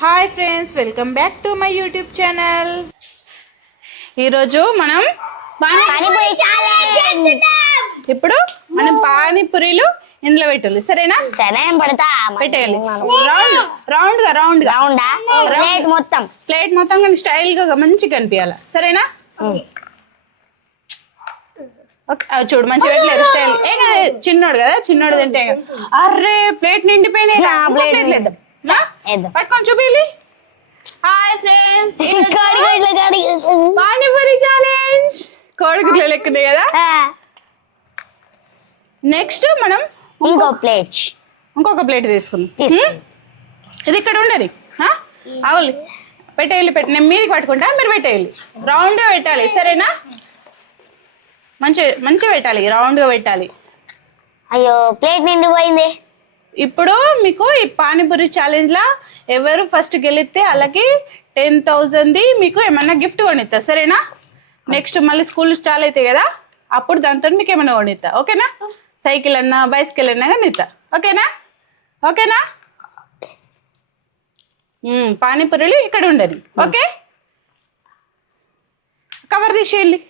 Hi friends, welcome back to my YouTube channel. ఈరోజు మనం panipuri challenge. ఇప్పుడు మనం పానీపూరీలు ఇంట్లో పెట్టాలి. సరేనా? సరే పడతా పెట్టేయాలి. రౌండ్ గా రౌండా ప్లేట్ మొత్తం కానీ స్టైల్ గా మంచిగా కనిపించాలి. సరేనా? చూడు మంచిగా పెట్టలేదు స్టైల్. చిన్నోడు కదా, చిన్నోడు తింటే అర్రే ప్లేట్ నిండిపోయినాయి. పట్టుకొని చూపించాలి. Hi friends, panipuri challenge. కోడిగుడ్లు లెక్కున్నాయి కదా. నెక్స్ట్ మనం ఇంకొక ప్లేట్ తీసుకుందాం. ఇది ఇక్కడ ఉండదు. అవును, పెట్టేయాలి. నేను మీదికి పట్టుకుంటా, మీరు పెట్టేయాలి. రౌండ్గా పెట్టాలి. సరేనా? మంచిగా పెట్టాలి, రౌండ్గా పెట్టాలి. అయ్యో ప్లేట్ నిండిపోయింది. ఇప్పుడు మీకు ఈ పానీపూరి ఛాలెంజ్ లా ఎవరు ఫస్ట్ గెలిస్తే అలాగే 10,000 మీకు ఏమన్నా గిఫ్ట్ కొనిస్తా. సరేనా? నెక్స్ట్ మళ్ళీ స్కూల్ స్టార్ట్ అవుతాయి కదా, అప్పుడు దాంతో మీకు ఏమన్నా కొనిస్తా. ఓకేనా? సైకిల్ అన్నా బైసికల్ అన్నా కానీ ఇస్తా. ఓకేనా? పానీపూరీలు ఇక్కడ ఉండదు. ఓకే, కవర్ తీసేయండి.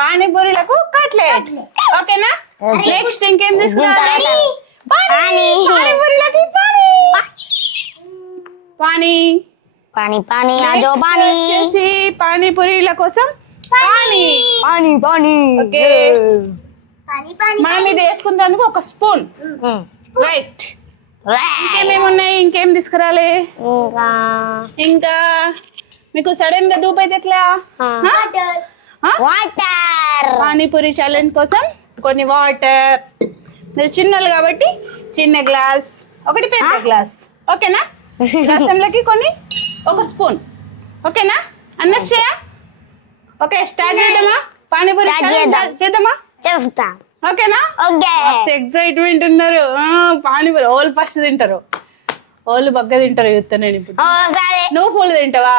పానీపూరీలకు కట్లెట్. ఓకేనా? నెక్స్ట్ ఇంకేం తీసుకురావాలి? పానీపూరీల కోసం మనం ఇది వేసుకున్నందుకు ఒక స్పూన్. రైట్. ఇంకేమేమి ఉన్నాయి? ఇంకేం తీసుకురాలి? ఇంకా మీకు సడన్ గా దూపు అయితే ఎట్లా? పానీపూరి ఛాలెంజ్ కోసం కొన్ని వాటర్. మీరు చిన్నోళ్ళు కాబట్టి చిన్న గ్లాస్, ఒకటి పెద్ద గ్లాస్. ఓకేనా? రసంలోకి ఒక స్పూన్. ఓకేనా? అన్నయ్య ఓకే, స్టార్ట్ చేద్దామా? పానీపూరి చేద్దామా? చేస్తా. ఓకేనా? ఎక్సైట్మెంట్ ఉన్నారు. పానీపూరి ఓళ్ళు ఫస్ట్ తింటారు, ఓళ్ళు బగ్గ తింటారు. చూస్తా నేను ఇప్పుడు. నువ్వు ఫుల్ తింటావా?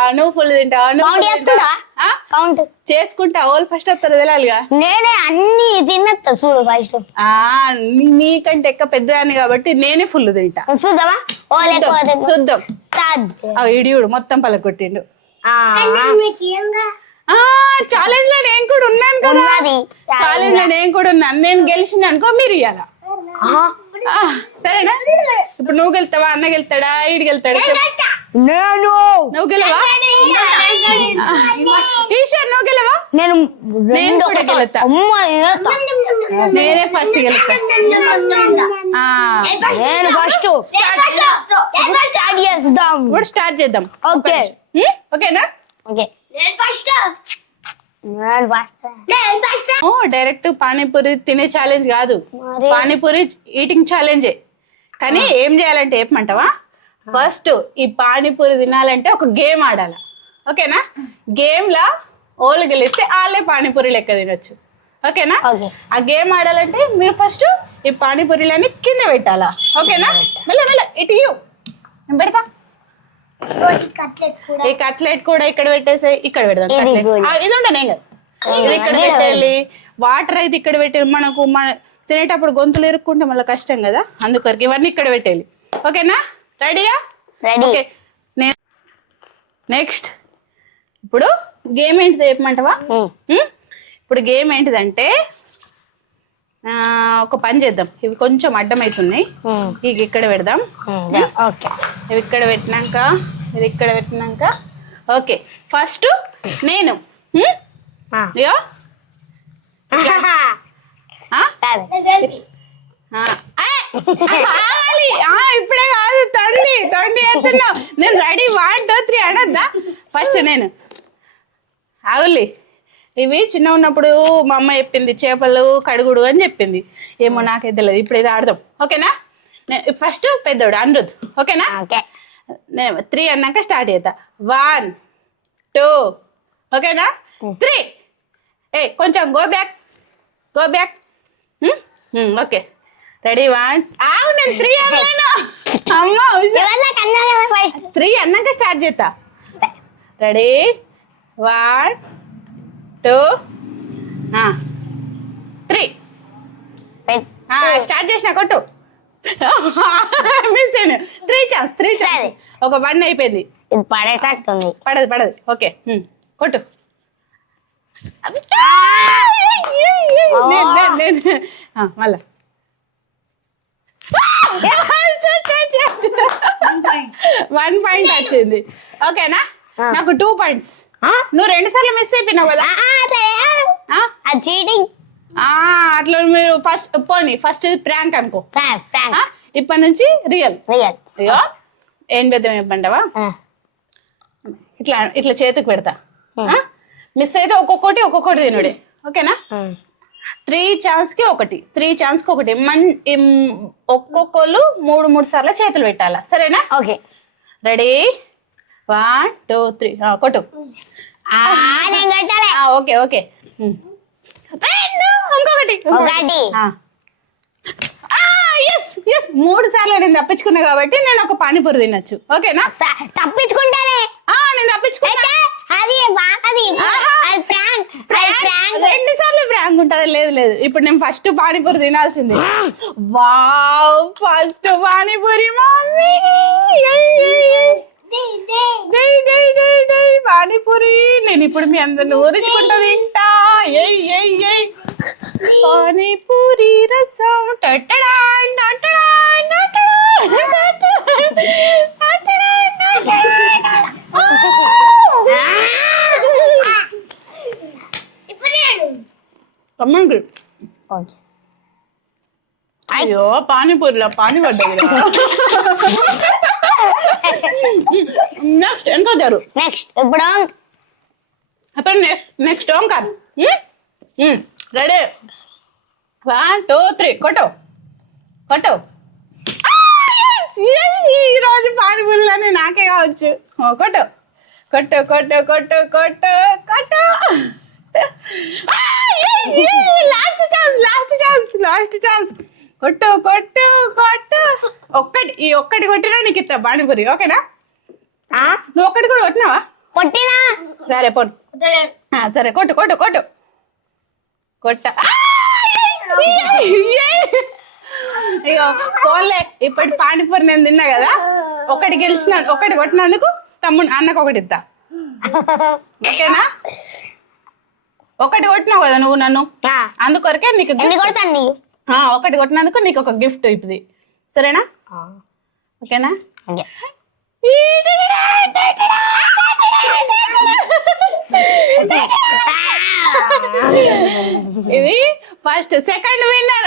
చేసుకుంటా. ఓళ్ళు ఫస్ట్ వస్తారు తెలియాలిగా. నేనే అన్ని తినేస్తా చూడు ఫస్ట్. నీకంటే ఎక్కువ పెద్దదాన్ని కాబట్టి నేనే ఫుల్ తింటా. చూద్దాం. ఇడియుడు మొత్తం పలకొట్టిండు. ఛాలెంజ్ లో నేను కూడా ఉన్నాను కదా. ఛాలెంజ్ లో నేను కూడా ఉన్నాను. నేను గెలిచిన అనుకో మీరు ఇయ్యాల. సరేనా? ఇప్పుడు నువ్వు గెలుతావా, అన్న గెలుతాడా, ఈడు గెలుతాడా? నువ్వు గెలవా? ఈశ్వర్ నువ్వు గెలవా? నేను కూడా గెలుతా. నేనే ఫస్ట్ గెలుతా. ఇప్పుడు స్టార్ట్ చేద్దాం. ఓకేనా? డైరెక్ట్ పానీపూరి తినే ఛాలెంజ్ కాదు, పానీపూరి ఈటింగ్ ఛాలెంజే. కానీ ఏం చేయాలంటే చెప్పమంటావా? ఫస్ట్ ఈ పానీపూరి తినాలంటే ఒక గేమ్ ఆడాల. ఓకేనా? గేమ్ లా ఓళ్ళు గెలిస్తే వాళ్ళే పానీపూరి లెక్క తినొచ్చు. ఓకేనా? ఆ గేమ్ ఆడాలంటే మీరు ఫస్ట్ ఈ పానీపూరీలన్నీ కింద పెట్టాలా. ఓకేనా? మెల్ల ఇటు నేను పెడతా. ఈ కట్లెట్ కూడా ఇక్కడ పెట్టేసి ఇక్కడ పెడదాం. ఇది ఉండనే కదా, ఇది ఇక్కడ పెట్టాలి. వాటర్ అయితే ఇక్కడ పెట్టాలి. మనకు తినేటప్పుడు గొంతులు ఇరుక్కుంటే మళ్ళీ కష్టం కదా, అందుకొరకు ఇవన్నీ ఇక్కడ పెట్టాలి. ఓకేనా? రెడీయా? ఓకే. నెక్స్ట్ ఇప్పుడు గేమ్ ఏంటిది చెప్పమంటావా? ఇప్పుడు గేమ్ ఏంటిదంటే ఒక పని చేద్దాం. ఇవి కొంచెం అడ్డం అవుతున్నాయి, ఇక ఇక్కడ పెడదాం. ఓకే, ఇవి ఇక్కడ పెట్టినాక ఇది ఇక్కడ పెట్టినాక ఓకే. ఫస్ట్ నేను ఇప్పుడే కాదు, తండి వేస్తున్నావు. నేను రెడీ 1 2 3 అనొద్దా? ఫస్ట్ నేను ఆగులి. ఇవి చిన్న ఉన్నప్పుడు మా అమ్మ చెప్పింది, చేపలు కడుగుడు అని చెప్పింది. ఏమో నాకైతే తెలియదు. ఇప్పుడు ఇది ఆడదాం. ఓకేనా? ఫస్ట్ పెద్దోడు అనిరుద్. ఓకేనా? నేను 3 అన్నాక స్టార్ట్ చేద్దా. 1 2 ఓకేనా? 3. కొంచెం గో బ్యాక్. Okay, ready 1. నేను 3 అన్నాను. అమ్మ 3 అన్నాక స్టార్ట్ చేస్తా. రెడీ 1 2 3. స్టార్ట్ చేసిన కొట్టు. మిస్ అయ్యాను. 3 ఛాన్స్ సరే. ఒక 1 అయిపోయింది. ఇది పడేటట్టుంది. పడదు ఓకే కొట్టు. మళ్ళా 1 పాయింట్ వచ్చింది. ఓకేనా? నాకు 2 పాయింట్స్. నువ్వు 2 సార్లు మిస్ అయిపోయినావు కదా. అది చీటింగ్. అట్లా మీరు ఫస్ట్ ప్రాంక్ అనుకో. ప్రాంక్. ఇప్పటి నుంచి రియల్. రియల్. అయ్యో ఏం పెద్ద ఇవ్వండవా. ఇట్లా చేతికి పెడతా. మిస్ అయితే ఒక్కొక్కటి తినుడే. ఓకేనా? 3 ఛాన్స్ కి ఒకటి. ఒక్కొక్కళ్ళు 3 సార్లు చేతులు పెట్టాలా. సరేనా? ఓకే. రెడీ 1 2 3 కొట్టు. నేను కట్టాలి. ఓకే ఇంకొకటి. ఎస్ 3 సార్లు నేను తప్పించుకున్నా కాబట్టి నేను ఒక పానీపూరి తినొచ్చు. ఓకేనా? తప్పించుకుంటానే. నేను తప్పించుకుంటా. అది ప్రాంక్. 2 సార్లు ప్రాంక్ ఉంటది. లేదు ఇప్పుడు నేను ఫస్ట్ పానీపూరి తినాల్సింది. Wow first panipuri mummy. Panipuri నేను ఇప్పుడు మీ అందరిని ఊరించుకుంటా తింటా. పానీపూరి రసం అయ్యో పానీపూరిలో పానీ పడ్డది. నెక్స్ట్ ఎంతో జరు. ఇప్పుడు నెక్స్ట్ ఓంకార్. రెడీ 1 2 3 కొట్టు. ఈరోజు పానీపూరిలోనే నాకే కావచ్చు. కొట్టు. లాస్ట్ ఛాన్స్ కొట్టు. ఒక్కటి కొట్టినా నీకు ఇస్తా పానీపూరి. ఓకేనా? నువ్వు ఒక్కటి కూడా కొట్టినావా? కొట్టినా. సరే పోను. సరే కొట్టు. ఇగో పోన్లే. ఇప్పటి పానీపూరి నేను తిన్నా కదా. ఒకటి కొట్టినందుకు అన్నకు ఒకటి ఇస్తా. ఓకేనా? ఒకటి కొట్టినావు కదా నువ్వు నన్ను. అందుకొరకే నీకు ఒకటి కొట్టినందుకు నీకు ఒక గిఫ్ట్ ఇప్పుడు. సరేనా? ఓకేనా? ఇది ఫస్ట్ సెకండ్ విన్నర్.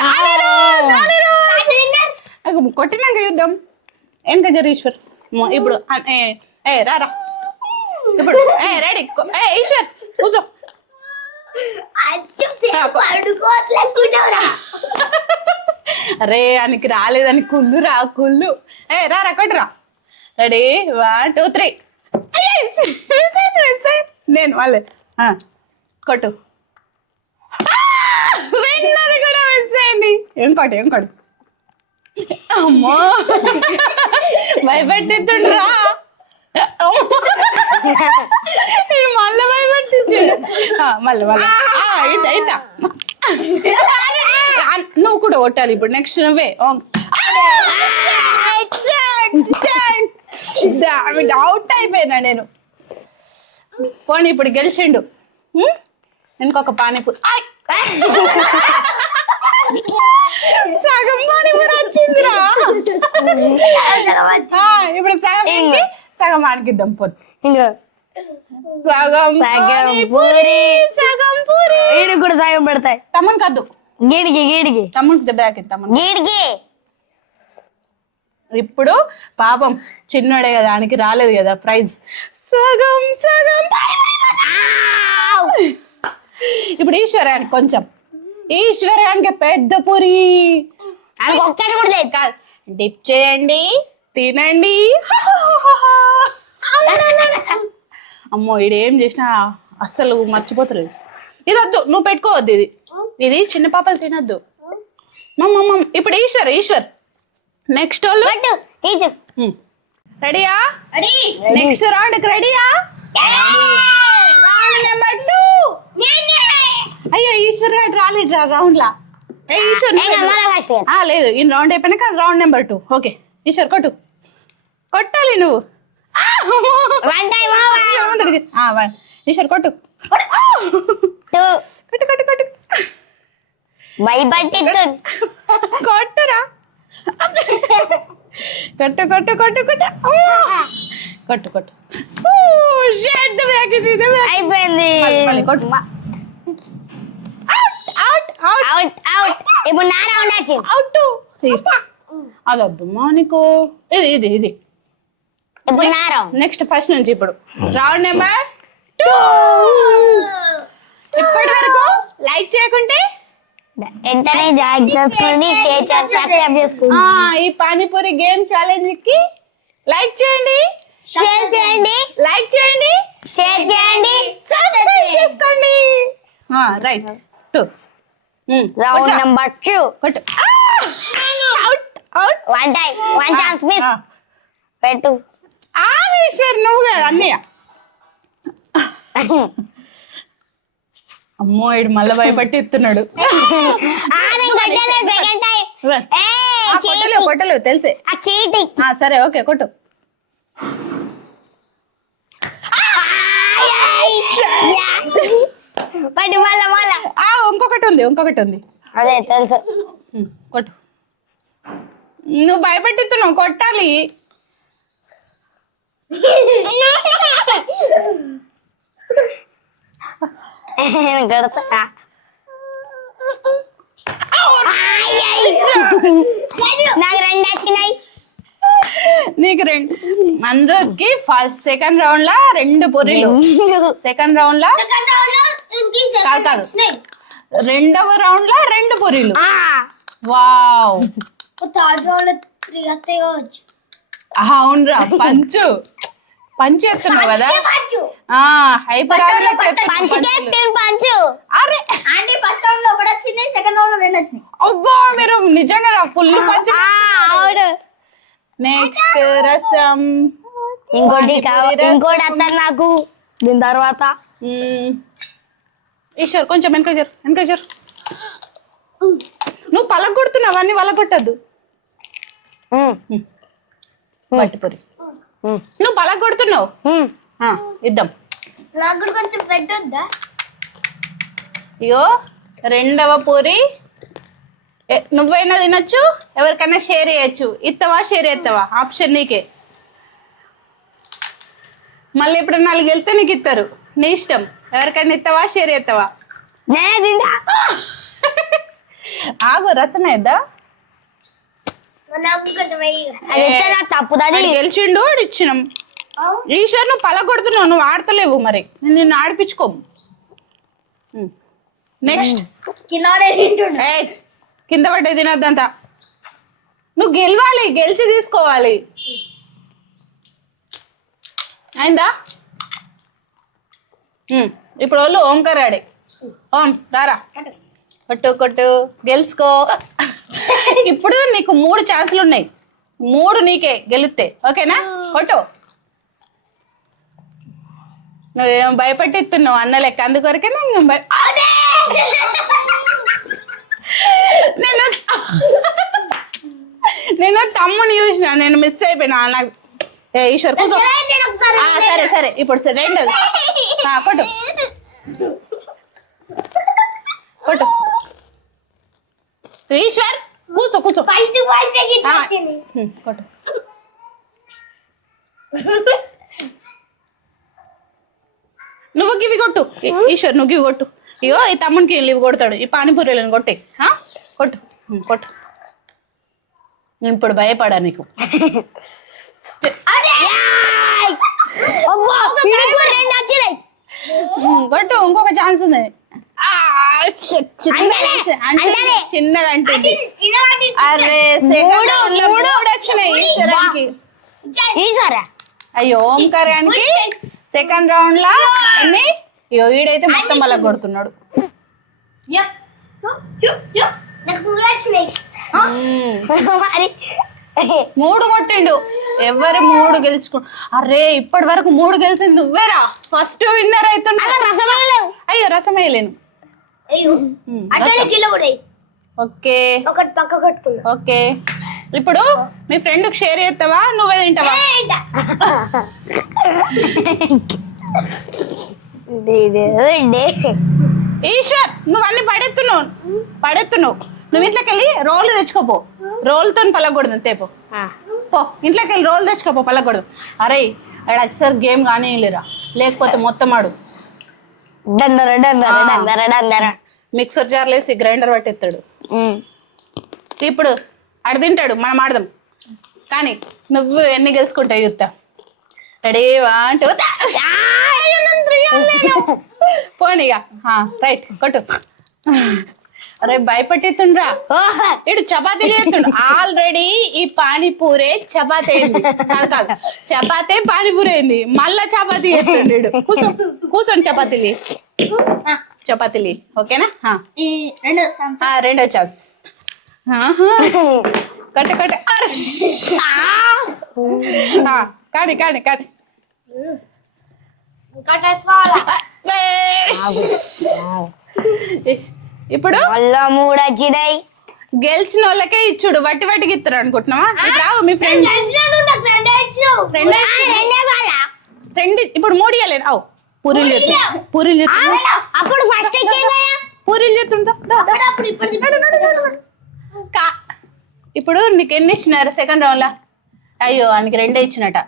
కొట్టినాక యుద్ధం వెనక జరీశ్వర్. ఇప్పుడు రారా. ఇప్పుడు రెడీ ఈశ్వర్ కూర్చో. అరే ఆయనకి రాలేదని కుళ్ళు. రారా కొట్టురా. రెడీ 1 2 3 నేను వాళ్ళే కొట్టు. విన్నది కూడా మిస్ అయింది. ఇంకోటి అమ్మో భయపెట్టిస్తుండ్రా. మళ్ళీ భయపెట్టించు. మళ్ళీ అయితా. నువ్వు కూడా కొట్టాలి ఇప్పుడు. నెక్స్ట్ నువ్వే. అవుట్ అయిపోయినా నేను. పోనీ ఇప్పుడు గెలిచిండు. ఇంకొక పానీపూరి. సగం పానీపూరి వచ్చిందిరా. ఇప్పుడు సగం ఆడికిద్దాం. పోనీ సగం పూరి. ఈడికి కూడా సగం పెడతాయి. తమ్మని కాదు గీడికి తమ్ముడికి దెబ్బ తాకిద్దాం. ఇప్పుడు పాపం చిన్నోడే కదా, ఆయనకి రాలేదు కదా ప్రైజ్. సగం ఇప్పుడు ఈశ్వరానికి పెద్ద పూరి. ఒక్కటి కూడా కాదు, డిప్ చేయండి, తినండి. అమ్మో ఈడేం చేసినా అస్సలు మర్చిపోతలేదు. ఇది వద్దు, నువ్వు పెట్టుకోవద్దు. ఇది చిన్న పాపలు తినొద్దు. ఇప్పుడు ఈశ్వర్ నెక్స్ట్ రెడీయా? నెక్స్ట్ రౌండ్ రెడీయా? Round number 2. అయ్యో ఈశ్వర్ గారు రాలేడు రౌండ్ లా. ఏ ఈశ్వర్ ఫస్ట్ లేదు ఈ రౌండ్ అయిపోయినాక రౌండ్ నెంబర్ 2. ఓకే ఈశ్వర్ కొట్టు, కొట్టాలి నువ్వు. వన్ టైం ఈశ్వర్ కొట్టు, టూ కొట్టు కొట్టు కొట్టు భయపట్టి కొట్టురా, కొట్టు కొట్టు కొట్టు కొట్టు కొట్టు కొట్టు. అయిపోయింది. కొట్టు. Out out out out. ఇప్పుడు నా రౌండ్ వచ్చింది. అవుట్. అదొద్దమ్మా నీకు. ఇది ఇది ఇది ఇప్పుడు నా రౌండ్. నెక్స్ట్ ఫస్ట్ నుంచి ఇప్పుడు రౌండ్ నెంబర్ 2. ఇప్పటి వరకు లైక్ చేయకుంటే వెంటనే జాయిన్ చేసుకోండి, షేర్ చేయండి, సబ్స్క్రైబ్ చేసుకోండి, ఈ పానీపూరి గేమ్ ఛాలెంజ్ కి లైక్ చేయండి, షేర్ చేయండి, లైక్ చేయండి, షేర్ చేయండి, సబ్స్క్రైబ్ చేసుకోండి. రైట్ 2. Round number 2. కొట్టు. Out out. One time one chance miss. పెట్టు. ఈశ్వర్ నువ్వు కదా అన్నయ్య. అమ్మో ఇడు మళ్ళీ భయపట్టి ఎత్తున్నాడు. కొట్టలేవు తెలిసే. సరే ఓకే కొట్టు. ఇంకొకటి ఉంది, ఇంకొకటి ఉంది. అదే తెలుసు. కొట్టు. నువ్వు భయపెట్టిస్తున్నావు, కొట్టాలి. కడతా. నాకు 2 వచ్చినాయి. నీకు 2. మందుకి ఫస్ట్ సెకండ్ రౌండ్ లా 2 పూరీలు, సెకండ్ రౌండ్ లా కాదు, రెండవ రౌండ్ లా 2 పూరీలు. వావ్. థర్డ్ రౌండ్ లో 3 వస్తాయి కావచ్చు. అవునరా, పంచు పంచు ఎత్తున్నావు కదా. హైపర్ పంచు. అరే అంటే ఫస్ట్ రౌండ్ లో 1 వచ్చింది, సెకండ్ రౌండ్ లో 2 వచ్చినాయి. అబ్బా మీరు నిజంగా ఫుల్ పంచు. నెక్స్ట్ రసం. ఇంకోటి ఇంకోటి వస్తారు నాకు దీని తర్వాత. ఈశ్వర్ కొంచెం వెనక జరు, వెనక జరు. నువ్వు పలగొడుతున్నావు, అన్ని పలగొట్టద్దు. పట్టుపురి నువ్వు పలగొడుతున్నావు. ఇద్దాం. నాకు కూడా కొంచెం పెట్టొద్దా? అయ్యో రెండవ పూరి నువ్వైనా తినొచ్చు, ఎవరికైనా షేర్ చేయొచ్చు. ఇస్తావా షేర్ చేస్తావా ఆప్షన్ నీకే. మళ్ళీ ఇప్పుడు 4 వెళ్తే నీకు ఇస్తారు, నీ ఇష్టం. ఎవరికైనా ఇస్తావా షేర్ చేస్తావా? ఆగు రసం వేద్దా. గెలిచిండు ఇచ్చినాం. ఈశ్వర్ నువ్వు పలగొడుతున్నావు, నువ్వు ఆడతలేవు, మరి నిన్ను ఆడిపించుకోము. నెక్స్ట్ కింద పడ్డే తినద్దంతా. నువ్వు గెలవాలి, గెలిచి తీసుకోవాలి. అయిందా? ఇప్పుడు వాళ్ళు ఓంకార్ ఆడే. ఓం రారా, కొట్టు కొట్టు, గెలుచుకో. ఇప్పుడు నీకు 3 ఛాన్సులు ఉన్నాయి, 3 నీకే గెలుస్తే. ఓకేనా? కొట్టు. నువ్వేం భయపట్టిస్తున్నావు అన్న లెక్క, అందుకొరకే నేను తమ్ముని చూసిన, నేను మిస్ అయిపోయినా. నాకు ఈశ్వర్ కూర్చో. సరే సరే ఇప్పుడు 2 కొట్టు కొట్టు. ఈశ్వర్ కూర్చో కూర్చో. కొట్టు. నువ్వు గివి కొట్టు ఈశ్వర్, నువ్వు గివి కొట్టు. ఇగో ఈ తమ్మునికి ఇవి కొడతాడు, ఈ పానీపూరీలను కొట్టే. కొట్టు కొట్టు. నేను ఇప్పుడు భయపడా నీకు. కొట్టు, ఇంకొక ఛాన్స్ ఉంది. చిన్నగా అంటే అరే వచ్చినాయి ఈశ్వరానికి. అయ్యో ఓంకార్యానికి సెకండ్ రౌండ్ లా ఎన్ని? అయ్యో వీడైతే మొత్తం మళ్ళీ కొడుతున్నాడు. 3 కొట్టిండు. ఎవరు 3 గెలుచుకో. అరే ఇప్పటి వరకు 3 గెలిచింది నువ్వేరా, ఫస్ట్ విన్నర్ అవుతున్నా. అయ్యో రసం వేయలేను. ఓకే ఒకటి పక్క కట్టుకున్నా. ఓకే ఇప్పుడు మీ ఫ్రెండ్ కి షేర్ చేస్తావా నువ్వే తింటావా? ఈశ్వర్ నువ్వు అన్ని పడెత్తున్నావు నువ్వు ఇంట్లోకి వెళ్ళి రోల్ తెచ్చుకోపో. రోల్తో పలకూడదు తేపో. పో ఇంట్లోకి వెళ్ళి రోల్ తెచ్చుకోపో, పలకూడదు. అరే అక్కడ వచ్చేసరికి గేమ్ కానీ లేరా, లేకపోతే మొత్తం ఆడు మిక్సర్ జార్లు వేసి గ్రైండర్ పట్టేస్తాడు. ఇప్పుడు ఆడు తింటాడు, మనం ఆడదాం. కానీ నువ్వు ఎన్ని గెలుచుకుంటావు చూస్తా. రెడీ అంటే పోనీగా రైట్ కొట్టు. అరే భయపెట్టిస్తుండ్రా, ఇటు చపాతీలు చేస్తుండు. ఆల్రెడీ ఈ పానీపూరే చపాతీ అయింది. కాదు చపాతీ పానీపూరి అయింది, మళ్ళా చపాతీ చేస్తుండు. కూర్చోండి చపాతీలు ఓకేనా? రెండో ఛాన్స్. కట్ట కానీ ఇప్పుడు గెలిచిన వాళ్ళకే ఇచ్చుడు, వట్టికి ఇస్తారు అనుకుంటున్నావా? మీ ఫ్రెండ్ ఇప్పుడు 3 ఇవ్వలేదు. అవు పూరీలు అప్పుడు ఫస్ట్ పూరీలు చేస్తుంటా. ఇప్పుడు నీకు ఎన్ని ఇచ్చినారు సెకండ్ రౌండ్ లా? అయ్యో ఆయనకి 2 ఇచ్చినట.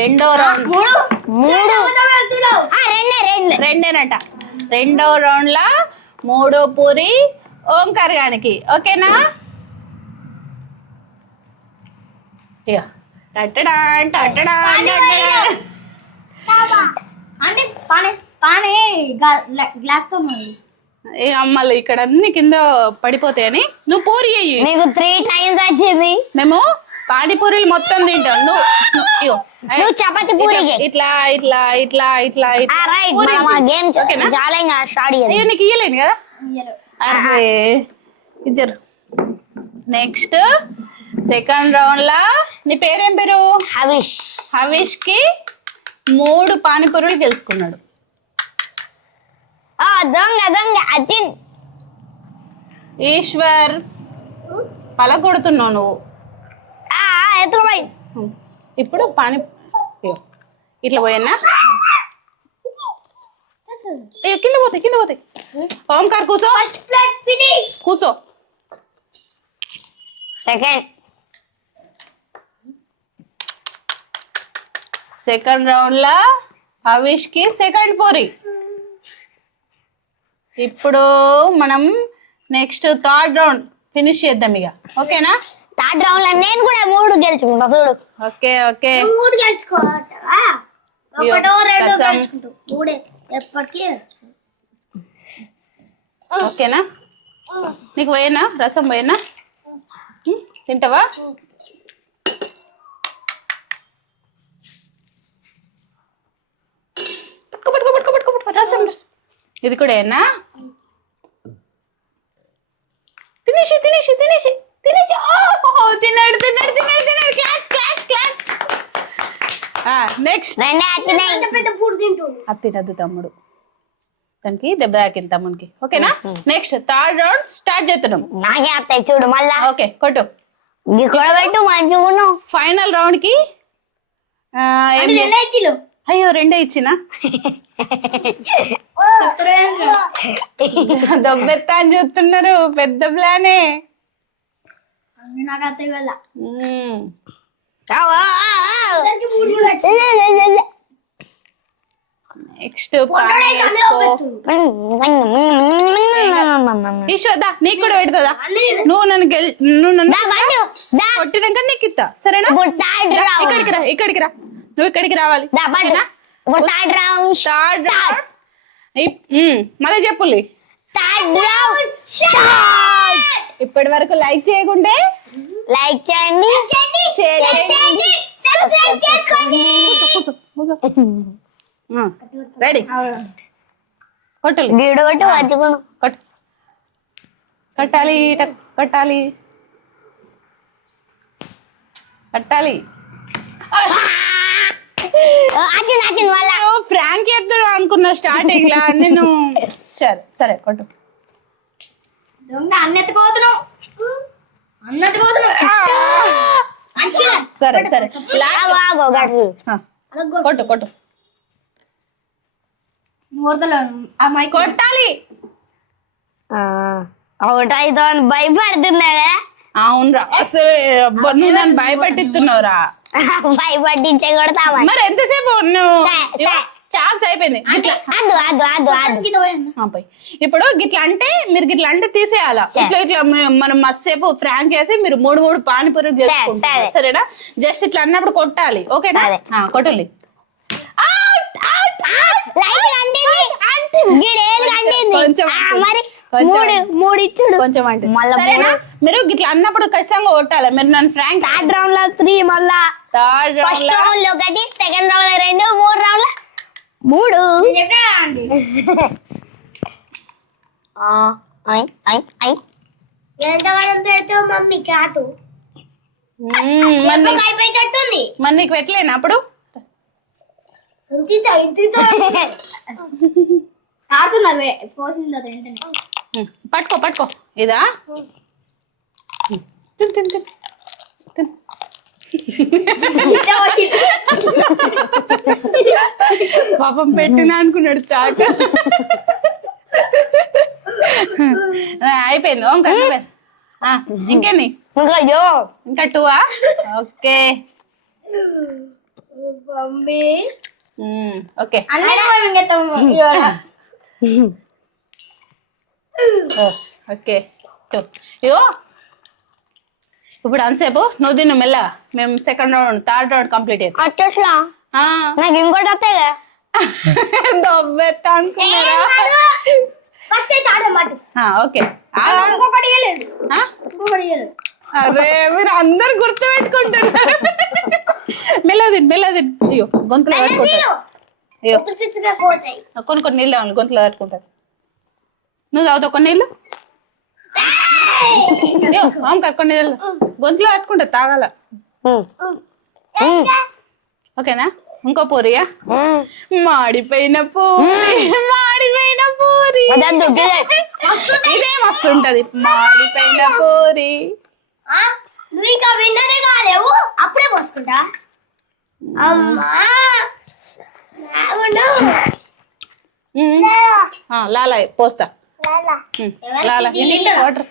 రెండో రౌండ్ 2 రెండో రౌండ్ లా 3 పూరి ఓంకార్ గానికి. ఓకేనా? మళ్ళీ ఇక్కడ అన్ని కింద పడిపోతాయని నువ్వు పూరి అయ్యి. నీకు 3 టైమ్స్ వచ్చింది. మేము పానీపూరీలు మొత్తం తింటాం. నువ్వు చపాతీ పూరి ఇట్లా ఇట్లా ఇట్లా ఇట్లా అయ్యో నీకు ఇయ్యలేను కదా. అరే ఇద్దరు నెక్స్ట్ సెకండ్ రౌండ్ లా నీ పేరేం పేరు? హవీష్ కి 3 పానీపూరీలు గెలుచుకున్నాడు. ఈశ్వర్ పలకొడుతున్నావు నువ్వు. ఇప్పుడు పానీ ఇట్లా పోయన్నా కింద పోతాయి. ఓంకార్ కూర్చో. సెకండ్ రౌండ్ లా హవీష్ కి సెకండ్ పూరి. ఇప్పుడు మనం నెక్స్ట్ థర్డ్ రౌండ్ ఫినిష్ చేద్దాం ఇక. ఓకేనా? థర్డ్ రౌండ్ లో నేను కూడా 3 గెలుచుకుంటా చూడు. ఓకే 3 గెలుచుకోవా? ఓకేనా? నీకు పోయేనా రసం? పోయేనా? తింటావా? పట్టుకో రసం. ఇది కూడా ఏనా? తినేసి తిన్నాడు. నెక్స్ట్ అది తినద్దు తమ్ముడు, దానికి దెబ్బ తాకింది తమ్మునికి. ఓకేనా? నెక్స్ట్ థర్డ్ రౌండ్ స్టార్ట్ చేస్తున్నాం. నాకే అత్తాయి చూడు మళ్ళా. ఓకే కొట్టు. ఫైనల్ రౌండ్ కి అయ్యో 2 ఇచ్చినా దొబ్బెత్తా అని చూస్తున్నారు. పెద్ద ప్లానే. నెక్స్ట్ ఈశ్వదా నీకు కూడా పెడుతుందా? నువ్వు నన్ను కొట్టినాక నీకు ఇస్తా. సరేనా? ఇక్కడికి రా నువ్వు ఇక్కడికి రావాలి. మళ్ళీ చెప్పులే. ఇప్పటి వరకు లైక్ చేయకుంటే లైక్ చేయండి, షేర్ చేయండి, సబ్స్క్రైబ్ చేసుకోండి. రెడీ కొట్టాలి. గీడు కొట్టు మంచిగును. కట్టాలి ప్రాంక్ చేద్దాం అనుకున్నా స్టార్టింగ్ లా నేను. సరే కొట్టు. సరే సరే కొట్టు కొట్టు కొట్టాలి. అవుట్ అయితే భయపడుతున్నారా? అవునరా, అసలు నువ్వు నన్ను భయపట్టిస్తున్నావురా. భయపట్టించే కొడతావా? మరి ఎంతసేపు నువ్వు ఛాన్స్ అయిపోయింది. ఇప్పుడు గిట్లా అంటే మీరు గిట్లా అంటే తీసేయాలా. ఇట్లా ఇట్లా మనం మస్తేపు ఫ్రాంక్ చేసి మీరు 3 పానీపూరి చేసుకుంటారు సరేనా? జస్ట్ ఇట్లా అన్నప్పుడు కొట్టాలి. ఓకేనా? కొట్టాలి. కొంచెం అంటే సరేనా? మీరు గిట్లా అన్నప్పుడు ఖచ్చితంగా కొట్టాలి. మీరు నన్ను ఫ్రాంక్ థర్డ్ రౌండ్ లో 3 మళ్ళా థర్డ్ ఫస్ట్ రౌండ్ లో 1 సెకండ్ రౌండ్ లో 2 మూడు రౌండ్ లో 3 మమ్మీ చాటు మరి నీకు పెట్టలేను అప్పుడు. పట్టుకో పట్టుకో ఇదా పాపం పెట్టినా అనుకున్నాడు చాట్. అయిపోయింది. ఇంకేని ఇంకా 2 ఓకే ఓకే ఓకే ఇగో ఇప్పుడు అంతసేపు నువ్వు తిన్ను మెల్లగా. మేము second round third round complete అట్లా నాకు ఇంకోటి వస్తాయి దొబ్బెత్తా అనుకున్నారా? ఓకే అరే మీరు అందరు గుర్తు పెట్టుకుంటున్నారు. మెల్లదిన్ మెల్లదిన్. అయ్యో గొంతులో పెట్టుకుంటారు. అయ్యో కొన్ని నీళ్ళు కావాలి, గొంతులో పెట్టుకుంటారు. నువ్వు తాగుతావు కొన్ని నీళ్ళు. అయ్యో ఓంకార్ కొన్ని నీళ్ళు గొంతులో పెట్టుకుంటా తాగాల. ఓకేనా? ఇంకో పూరియా? మాడిపోయిన పూరి మాడిపోయిన పూరి ఇదే మస్తు ఉంటది. మాడిపోయిన పూరి నువ్వు ఇంకా విన్నరే కాలేవు అప్పుడే పోసుకుంటా. లాలా పోస్తా. లాలా వాటర్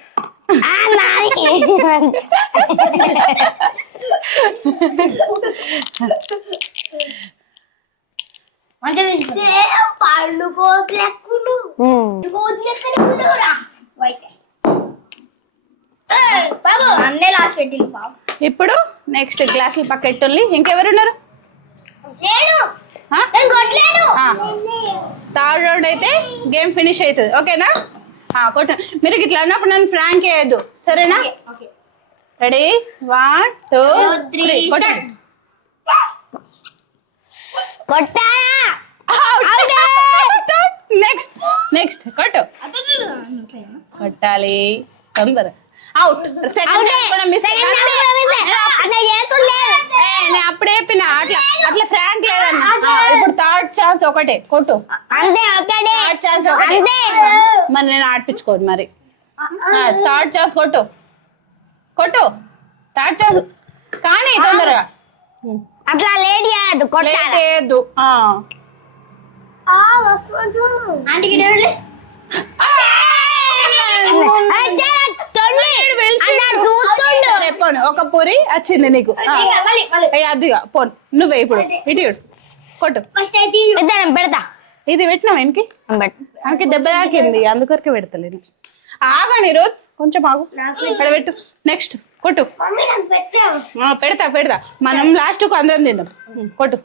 పళ్ళు కోతులెక్కును అన్నే లాస్ట్ పెట్టి. ఇప్పుడు నెక్స్ట్ గ్లాసులు పక్కెట్టుల్లి. ఇంకెవరున్నారు? థర్డ్ రౌండ్ అయితే గేమ్ ఫినిష్ అవుతుంది. ఓకేనా? కొట్ట. మీరు ఇట్లా అన్నప్పుడు నన్ను ఫ్రాంక్ చేయొద్దు సరేనా? రెడీ 1 2 3 కొట్టండి. నెక్స్ట్ నెక్స్ట్ కొట్టు. కొట్టాలి తొందర. అవుట్. అప్పుడే చెప్పిన అట్లా అట్లా ఫ్రాంక్ లేదన్న. ఇప్పుడు థర్డ్ ఛాన్స్ ఒకటే కొట్టు. థర్డ్ ఛాన్స్ ఒకటే. మరి నేను ఆడిపించుకోను మరి. థర్డ్ ఛాన్స్ కొట్టు కొట్టు. థర్డ్ ఛాన్స్ కానీ తొందరగా. అట్లా లేట్ చేయద్దు కొట్టేయద్దు. ఒక పూరి వచ్చింది నీకు. అదిగా పోను నువ్వే ఇప్పుడు ఇటు కొట్టు. పెడతా. ఇది పెట్టినావు వెనక్కి. మనకి దెబ్బ తాకింది అందుకొరకే పెడతలేను. ఆగని రోజు కొంచెం ఆగు. ఇక్కడ పెట్టు. నెక్స్ట్ కొట్టు. పెడతా పెడతా. మనం లాస్ట్ కు అందరం తిందాం. కొట్టు.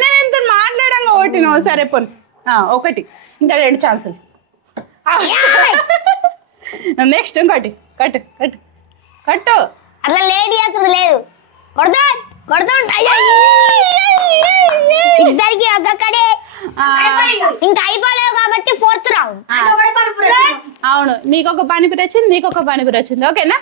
నేను ఎంత మాట్లాడంగా కొట్టినావు. సరే పోను. ఒకటి ఇంకా 2 ఛాన్సులు. నెక్స్ట్ ఇంకోటి కట్టు కట్టు కట్టు. అట్లా లేట్ చేస్తుంది లేదు. కొడతా కొడతా ఇద్దరికి ఒక్కడే. ఇంకా అయిపోలేవు కాబట్టి 4th రౌండ్. అవును నీకొక పానీపూరి వచ్చింది నీకొక పానీపూరి వచ్చింది. ఓకేనా?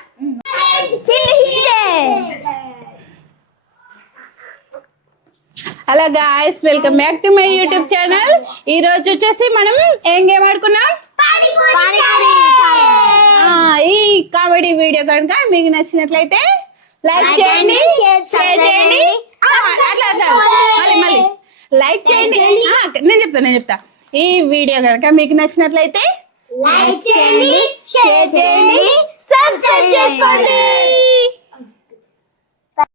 Hello guys, welcome back to my YouTube channel. ఈ రోజు వచ్చేసి మనం ఏం గేమ్ ఆడుకున్నాం? ఈ కామెడీ వీడియో కనుక మీకు నచ్చినట్లయితే లైక్ చేయండి, షేర్ చేయండి. అట్లా మళ్ళీ లైక్ చేయండి. నేను చెప్తా. ఈ వీడియో కనుక మీకు నచ్చినట్లయితే లైక్ చేయండి, షేర్ చేయండి, సబ్స్క్రైబ్ చేసుకోండి.